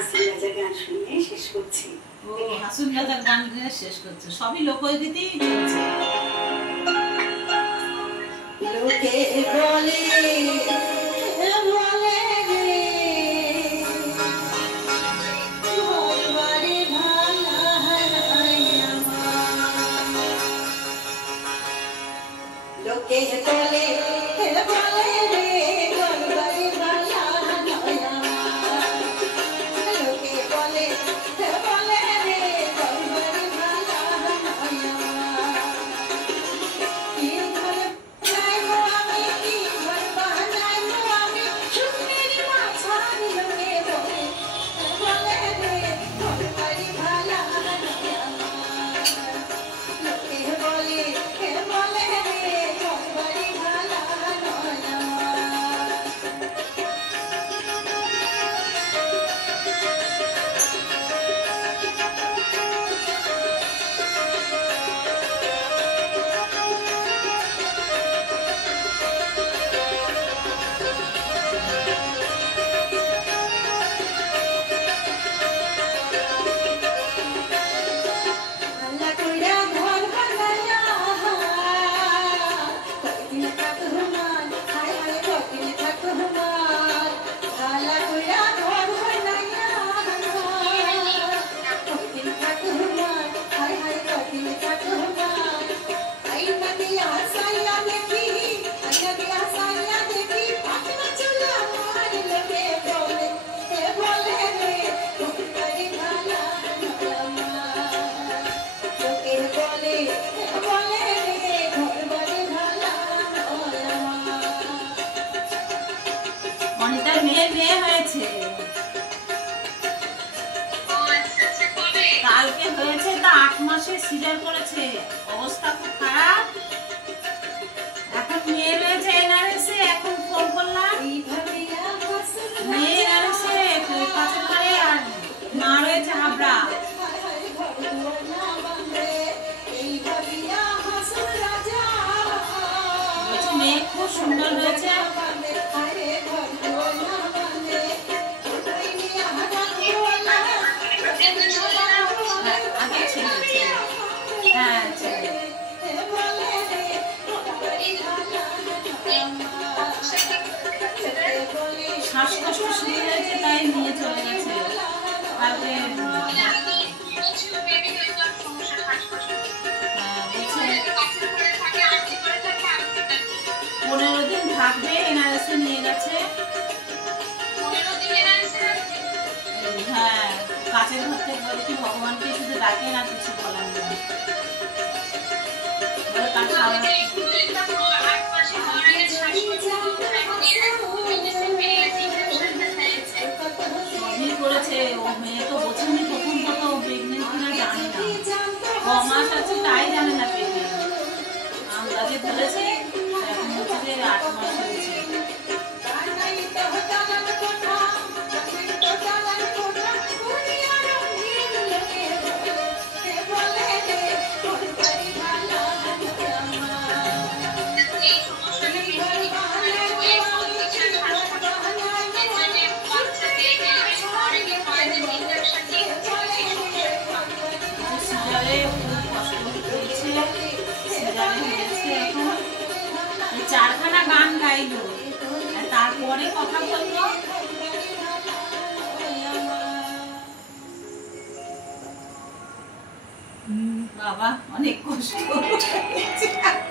হাসিন রাজা গান শুনিয়ে শেষ করছি। ও হাসিন রাজার গান শুনে শেষ করছে, সবই লোকগীতিই চলছে। লোকে বলে বলে ঘরবাড়ি ভালা হারাই আমার, লোকে বলে বলে রে ঘরবাড়ি ভালা হারাই আমার, লোকে বলে বলে রে ঘরবাড়ি ভালা হারাই আমার। কি ঘরে বানাইবো আমি, কি ঘর বানাইবো আমি, সুখের মাঝারি লোকে বলে বলে রে ঘরবাড়ি ভালা হারাই আমার, লোকে বলে বলে রে ঘরবাড়ি ভালা হারাই আমার। আল্লাহ কইরা ঘর বানায়া কয়দিন থাকবো মান, হায় হায় কয়দিন থাকবো মান, আল্লাহ কইরা ঘর বানায়া কয়দিন থাকবো মান, হায় হায় কয়দিন থাকবো মান। আইনা দিয়া সাইয়া দেখি, আইনা দিয়া সাইয়া দেখি, পাতলা চুলা আমার লোকে বলে বলে রে ঘরবাড়ি ভালা আমার, লোকে বলে বলে রে ঘরবাড়ি ভালা আমার। অনিতার মেয়ের বিয়ে হয়েছে, কালকে হয়েছে, তা 8 মাসে সিজার করেছে, অবস্থা খুব খারাপ। এখন মেয়ে রয়েছে এনআরএসে, এখন ফোন করলাম, এই ভাবিয়া হাসুন মেয়ে এনআরএসে কাছে ঘরে, আর মা রয়েছে হাবড়া। হায় হায় ঘর দুয়ার না বাঁধে, এই ভাবিয়া হাসুন রাজা বলছে মেয়ে খুব সুন্দর হয়েছে। বাঁধে, হায় রে ঘর দুয়ার না বাঁধে, ওই নিয়া হারানোয়ালা আগে ছেলে ছেলে, হ্যাঁ ছেলে। বলে রে ঘরবাড়ি ভালা আমার, বলে শ্বাসকষ্ট শুরু হয়েছে, তাই নিয়ে চলে গেছে কালকে। বলছে 15 দিন থাকবে, এনআরএসে নিয়ে গেছে। হ্যাঁ, কাছের ঘর থেকে বলে কি ভগবানকে শুধু ডাকে না, কিছু বলার নেই। বলে তার সামনে সবই করেছে। ও মেয়ে তো বোঝেনি, প্রথম কথা ও প্রেগনেন্ট কিনা জানে না, 6 মাস আছে তাই জানে না প্রেগনেন্ট। আন্দাজে ধরেছে, এখন হচ্ছে যে 8 মাস হয়েছে। সিজারে খুব কষ্ট হয়েছে, সিজারে হয়েছে। এখন 4খানা গান গাইলো, আর তারপরে কথা বললো। বাবা অনেক কষ্ট হয়েছে।